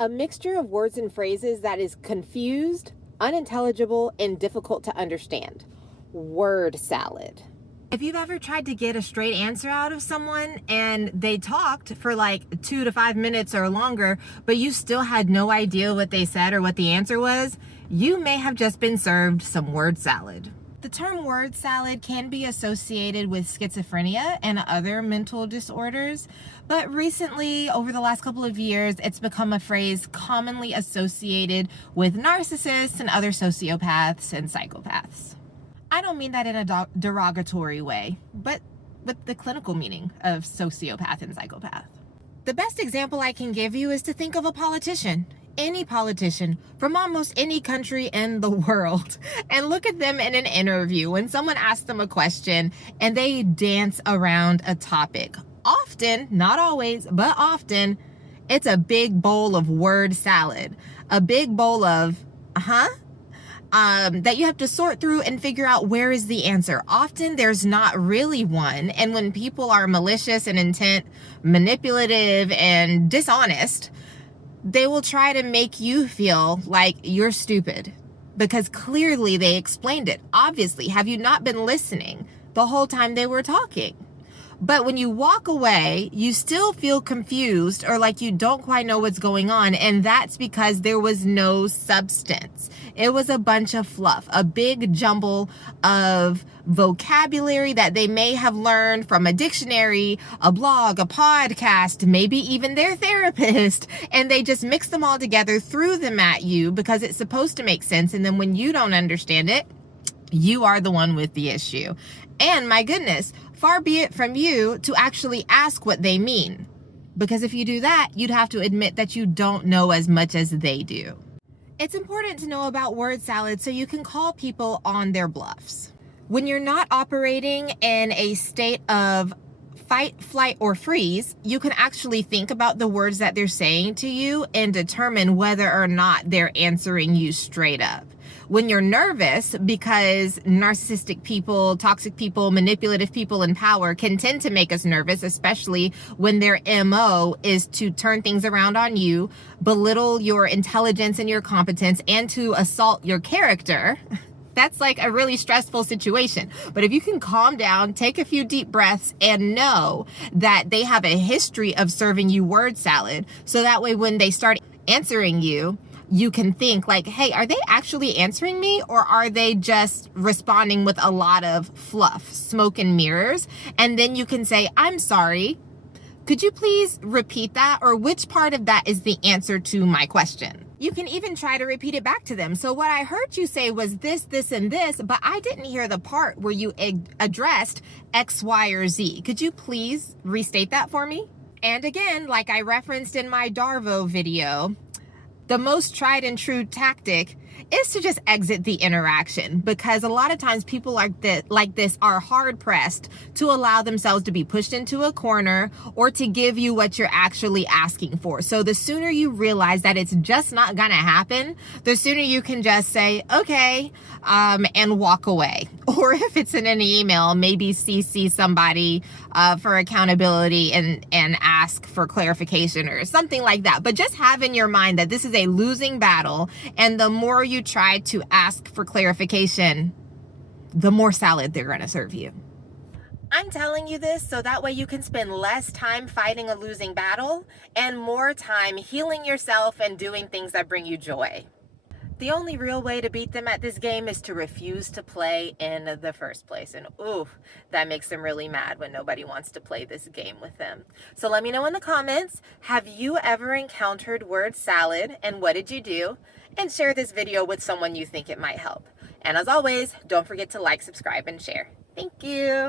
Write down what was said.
A mixture of words and phrases that is confused, unintelligible, and difficult to understand. Word salad. If you've ever tried to get a straight answer out of someone and they talked for like 2 to 5 minutes or longer, but you still had no idea what they said or what the answer was, you may have just been served some word salad. The term word salad can be associated with schizophrenia and other mental disorders, but recently, over the last couple of years, it's become a phrase commonly associated with narcissists and other sociopaths and psychopaths. I don't mean that in a derogatory way, but with the clinical meaning of sociopath and psychopath. The best example I can give you is to think of a politician, any politician from almost any country in the world, and look at them in an interview when someone asks them a question and they dance around a topic. Often, not always, but often, it's a big bowl of word salad, a big bowl of, that you have to sort through and figure out where is the answer. Often there's not really one. And when people are malicious and intent, manipulative and dishonest, they will try to make you feel like you're stupid because clearly they explained it. Obviously, have you not been listening the whole time they were talking? But when you walk away, you still feel confused or like you don't quite know what's going on. And that's because there was no substance. It was a bunch of fluff, a big jumble of vocabulary that they may have learned from a dictionary, a blog, a podcast, maybe even their therapist. And they just mix them all together, threw them at you because it's supposed to make sense. And then when you don't understand it, you are the one with the issue. And my goodness, far be it from you to actually ask what they mean. Because if you do that, you'd have to admit that you don't know as much as they do. It's important to know about word salad so you can call people on their bluffs. When you're not operating in a state of fight, flight, or freeze, you can actually think about the words that they're saying to you and determine whether or not they're answering you straight up. When you're nervous, because narcissistic people, toxic people, manipulative people in power can tend to make us nervous, especially when their MO is to turn things around on you, belittle your intelligence and your competence, and to assault your character. That's like a really stressful situation. But if you can calm down, take a few deep breaths, and know that they have a history of serving you word salad, so that way when they start answering you, you can think like, hey, are they actually answering me, or are they just responding with a lot of fluff, smoke and mirrors? And then you can say, I'm sorry, could you please repeat that? Or which part of that is the answer to my question? You can even try to repeat it back to them. So what I heard you say was this, this, and this, but I didn't hear the part where you addressed X, Y, or Z. Could you please restate that for me? And again, like I referenced in my Darvo video, the most tried and true tactic is to just exit the interaction, because a lot of times people like this are hard pressed to allow themselves to be pushed into a corner or to give you what you're actually asking for. So the sooner you realize that it's just not gonna happen, the sooner you can just say, okay, and walk away. Or if it's in an email, maybe CC somebody for accountability and ask for clarification or something like that. But just have in your mind that this is a losing battle, and the more you try to ask for clarification, the more salad they're going to serve you. I'm telling you this so that way you can spend less time fighting a losing battle and more time healing yourself and doing things that bring you joy. The only real way to beat them at this game is to refuse to play in the first place. And ooh, that makes them really mad when nobody wants to play this game with them. So let me know in the comments, have you ever encountered word salad and what did you do? And share this video with someone you think it might help. And as always, don't forget to like, subscribe, and share. Thank you.